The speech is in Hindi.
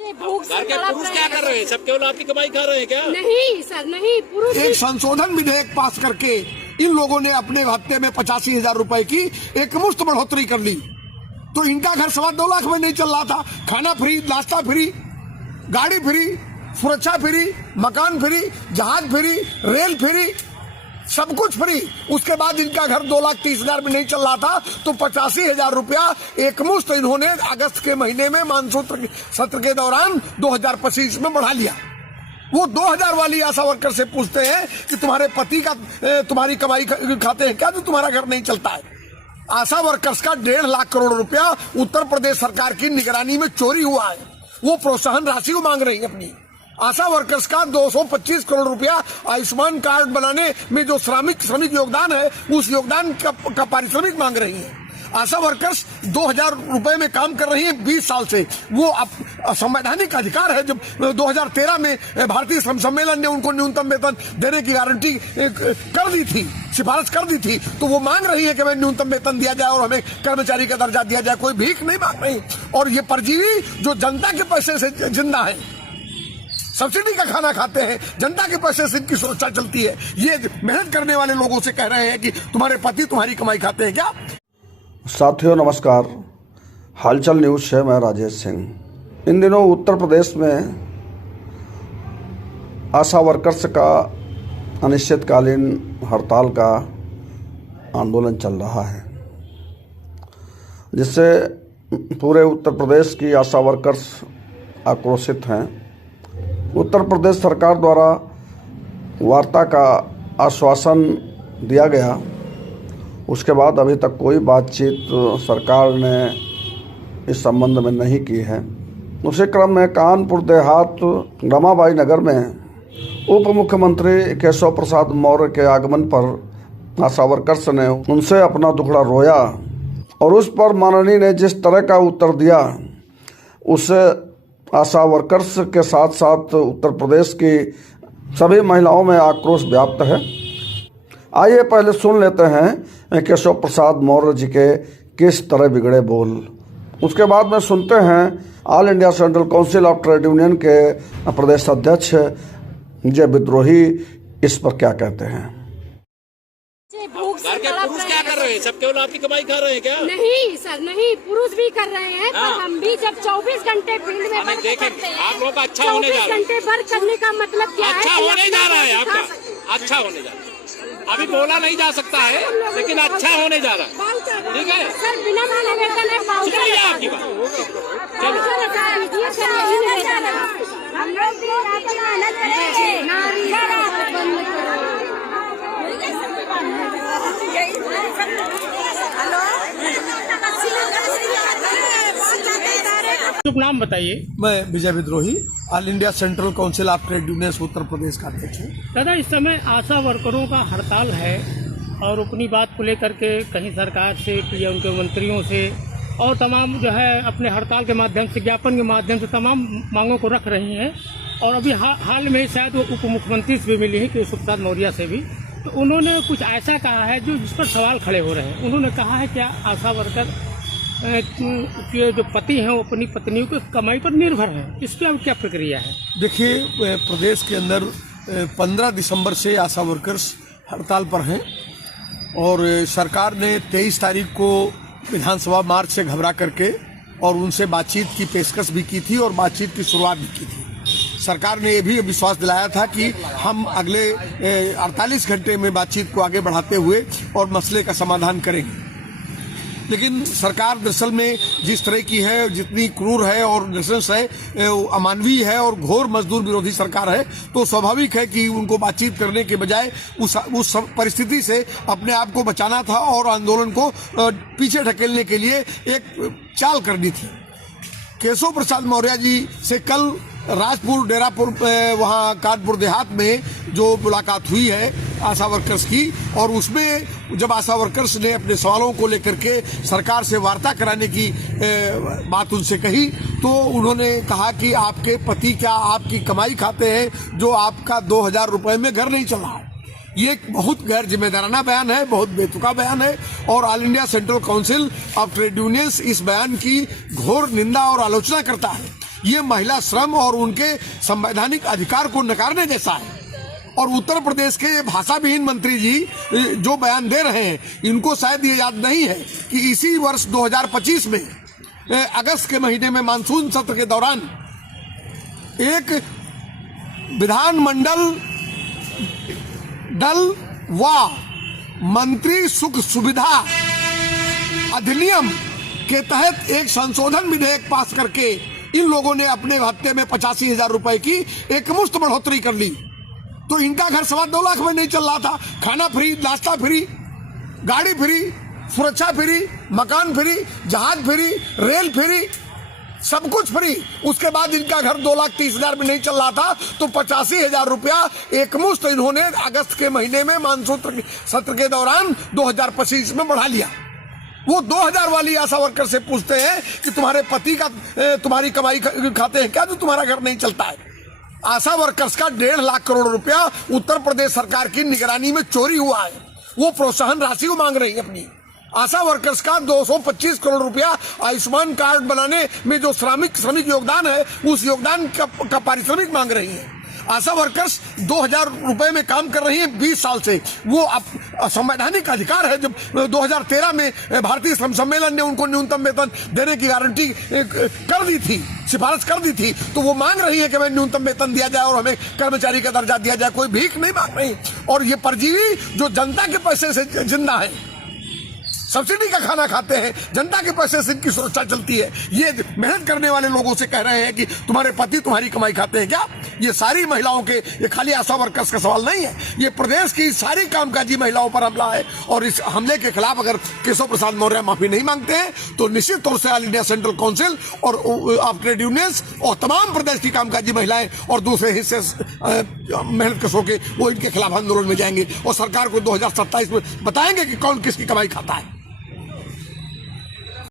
घर के पुरुष क्या कर रहे हैं? सब केवल आपकी कमाई खा रहे हैं क्या? नहीं सर, नहीं। पुरुष एक संशोधन विधेयक पास करके इन लोगों ने अपने भत्ते में 85,000 रुपए की एक मुश्त बढ़ोतरी कर ली। तो इनका घर 2.25 लाख में नहीं चल रहा था। खाना फ्री, नाश्ता फ्री, गाड़ी फ्री, सुरक्षा फ्री, मकान फ्री, जहाज फ्री, रेल फ्री, सब कुछ फ्री। उसके बाद इनका घर 2,30,000 में नहीं चल रहा था तो 85,000 रुपया एक मुश्त इन्होंने अगस्त के महीने में मानसून सत्र के दौरान 2025 में बढ़ा लिया। वो 2,000 वाली आशा वर्कर से पूछते हैं कि तुम्हारे पति का तुम्हारी कमाई खाते हैं क्या, तो तुम्हारा घर नहीं चलता है। आशा वर्कर्स का 1.5 लाख करोड़ रुपया उत्तर प्रदेश सरकार की निगरानी में चोरी हुआ है। वो प्रोत्साहन राशि को मांग रही है अपनी। आशा वर्कर्स का 225 करोड़ रुपया आयुष्मान कार्ड बनाने में जो श्रमिक योगदान है, उस योगदान का पारिश्रमिक मांग रही है। आशा वर्कर्स 2,000 रुपए में काम कर रही है 20 साल से। वो संवैधानिक अधिकार है। जब 2013 में भारतीय श्रम सम्मेलन ने उनको न्यूनतम वेतन देने की गारंटी कर दी थी, सिफारिश कर दी थी, तो वो मांग रही है कि हमें न्यूनतम वेतन दिया जाए और हमें कर्मचारी का दर्जा दिया जाए। कोई भीख नहीं मांग रही। और ये परजीवी जो जनता के पैसे से जिंदा है, सब्सिडी का खाना खाते हैं, जनता के पैसे से इनकी सुरक्षा चलती है, ये मेहनत करने वाले लोगों से कह रहे हैं कि तुम्हारे पति तुम्हारी कमाई खाते हैं क्या? साथियों नमस्कार, हालचाल न्यूज़ से मैं राजेश सिंह। इन दिनों उत्तर प्रदेश में आशा वर्कर्स का अनिश्चितकालीन हड़ताल का आंदोलन चल रहा है, जिससे पूरे उत्तर प्रदेश की आशा वर्कर्स आक्रोशित हैं। उत्तर प्रदेश सरकार द्वारा वार्ता का आश्वासन दिया गया, उसके बाद अभी तक कोई बातचीत सरकार ने इस संबंध में नहीं की है। उसी क्रम में कानपुर देहात रमाबाई नगर में उप मुख्यमंत्री केशव प्रसाद मौर्य के आगमन पर आशा वर्कर्स ने उनसे अपना दुखड़ा रोया और उस पर माननीय ने जिस तरह का उत्तर दिया, उससे आशा वर्कर्स के साथ साथ उत्तर प्रदेश की सभी महिलाओं में आक्रोश व्याप्त है। आइए पहले सुन लेते हैं केशव प्रसाद मौर्य जी के किस तरह बिगड़े बोल। उसके बाद में सुनते हैं all India central council of trade union के प्रदेश अध्यक्ष जय विद्रोही इस पर क्या कहते हैं। घर के पुरुष क्या कर रहे हैं? सब केवल आपकी कमाई खा रहे हैं क्या? नहीं सर, नहीं। पुरुष भी कर रहे हैं, पर हम भी जब 24 घंटे फील्ड में वर्क करते हैं। आप लोगों का अच्छा होने जा रहा है। 24 घंटे वर्क करने का मतलब क्या है? अच्छा होने जा रहा है आपका, अच्छा होने जा रहा है। अभी बोला नहीं जा सकता है, लेकिन अच्छा होने जा रहा है। ठीक है सर, बिना माने वेतन है शुक्रिया आपकी बात। हम लोग भी मेहनत करेंगे। शुभ नाम बताइए। मैं Vijay Vidrohi, all India central council of trade unions Uttar Pradesh का अध्यक्ष हूँ। दादा, इस समय आशा वर्करों का हड़ताल है और अपनी बात को लेकर के कहीं सरकार से या उनके मंत्रियों से और तमाम जो है अपने हड़ताल के माध्यम से, ज्ञापन के माध्यम से तमाम मांगों को रख रही हैं। और अभी हाल में शायद वो उप मुख्यमंत्री से भी मिली है केशव प्रसाद मौर्य से भी, तो उन्होंने कुछ ऐसा कहा है जो जिस पर सवाल खड़े हो रहे हैं। उन्होंने कहा है क्या आशा वर्कर के जो पति हैं वो अपनी पत्नियों की कमाई पर निर्भर है, इस पर अब क्या प्रक्रिया है? देखिए, प्रदेश के अंदर 15 दिसंबर से आशा वर्कर्स हड़ताल पर हैं और सरकार ने 23 तारीख को विधानसभा मार्च से घबरा करके और उनसे बातचीत की पेशकश भी की थी और बातचीत की शुरुआत भी की थी। सरकार ने ये भी विश्वास दिलाया था कि हम अगले 48 घंटे में बातचीत को आगे बढ़ाते हुए और मसले का समाधान करेंगे। लेकिन सरकार दरअसल में जिस तरह की है, जितनी क्रूर है और नृशंस है, अमानवीय है और घोर मजदूर विरोधी सरकार है, तो स्वाभाविक है कि उनको बातचीत करने के बजाय उस परिस्थिति से अपने आप को बचाना था और आंदोलन को पीछे ढकेलने के लिए एक चाल करनी थी। केशव प्रसाद मौर्य जी से कल राजपुर डेरापुर वहाँ कानपुर देहात में जो मुलाकात हुई है आशा वर्कर्स की, और उसमें जब आशा वर्कर्स ने अपने सवालों को लेकर के सरकार से वार्ता कराने की बात उनसे कही, तो उन्होंने कहा कि आपके पति क्या आपकी कमाई खाते हैं जो आपका 2,000 रुपए में घर नहीं चल रहा है। ये एक बहुत गैर जिम्मेदाराना बयान है, बहुत बेतुका बयान है और all India central council of trade unions इस बयान की घोर निंदा और आलोचना करता है। ये महिला श्रम और उनके संवैधानिक अधिकार को नकारने जैसा है। और उत्तर प्रदेश के भाषा विहीन मंत्री जी जो बयान दे रहे हैं, इनको शायद ये याद नहीं है कि इसी वर्ष 2025 में अगस्त के महीने में मानसून सत्र के दौरान एक विधानमंडल दल व मंत्री सुख सुविधा अधिनियम के तहत एक संशोधन विधेयक पास करके इन लोगों ने अपने भत्ते में 85,000 रुपए की एक मुश्त बढ़ोतरी कर ली। तो इनका घर 2.25 लाख में नहीं चल रहा था। खाना फ्री, नाश्ता फ्री, गाड़ी फ्री, सुरक्षा फ्री, मकान फ्री, जहाज फ्री, रेल फ्री, सब कुछ फ्री। उसके बाद इनका घर 2,30,000 में नहीं चल रहा था, तो 85,000 रुपया एक मुश्त इन्होंने अगस्त के महीने में मानसून सत्र के दौरान 2025 में बढ़ा लिया। वो 2,000 वाली आशा वर्कर से पूछते हैं कि तुम्हारे पति का तुम्हारी कमाई खाते हैं क्या जो तुम्हारा घर नहीं चलता है। आशा वर्कर्स का 1.5 लाख करोड़ रुपया उत्तर प्रदेश सरकार की निगरानी में चोरी हुआ है। वो प्रोत्साहन राशि को मांग रही है अपनी। आशा वर्कर्स का 225 करोड़ रुपया आयुष्मान कार्ड बनाने में जो श्रमिक योगदान है, उस योगदान का पारिश्रमिक मांग रही है। आशा वर्कर्स 2,000 रुपए में काम कर रही है 20 साल से। वो संवैधानिक अधिकार है। जब 2013 में भारतीय श्रम सम्मेलन ने उनको न्यूनतम वेतन देने की गारंटी कर दी थी, सिफारिश कर दी थी, तो वो मांग रही है कि हमें न्यूनतम वेतन दिया जाए और हमें कर्मचारी का दर्जा दिया जाए। कोई भीख नहीं मांग रही। और ये परजीवी जो जनता के पैसे से जिंदा है, सब्सिडी का खाना खाते हैं, जनता के पैसे से इनकी सुरक्षा चलती है। ये मेहनत करने वाले लोगों से कह रहे हैं कि तुम्हारे पति तुम्हारी कमाई खाते हैं क्या? ये सारी महिलाओं के, ये खाली आशा वर्कर्स का सवाल नहीं है, ये प्रदेश की सारी कामकाजी महिलाओं पर हमला है। और इस हमले के खिलाफ अगर केशव प्रसाद मौर्य माफी नहीं मांगते हैं तो निश्चित तौर से ऑल इंडिया सेंट्रल काउंसिल और ऑफ ट्रेड यूनियंस और तमाम प्रदेश की कामकाजी महिलाएं और दूसरे हिस्से मेहनत कशों के, वो इनके खिलाफ आंदोलन में जाएंगे और सरकार को 2027 में बताएंगे कि कौन किसकी कमाई खाता है।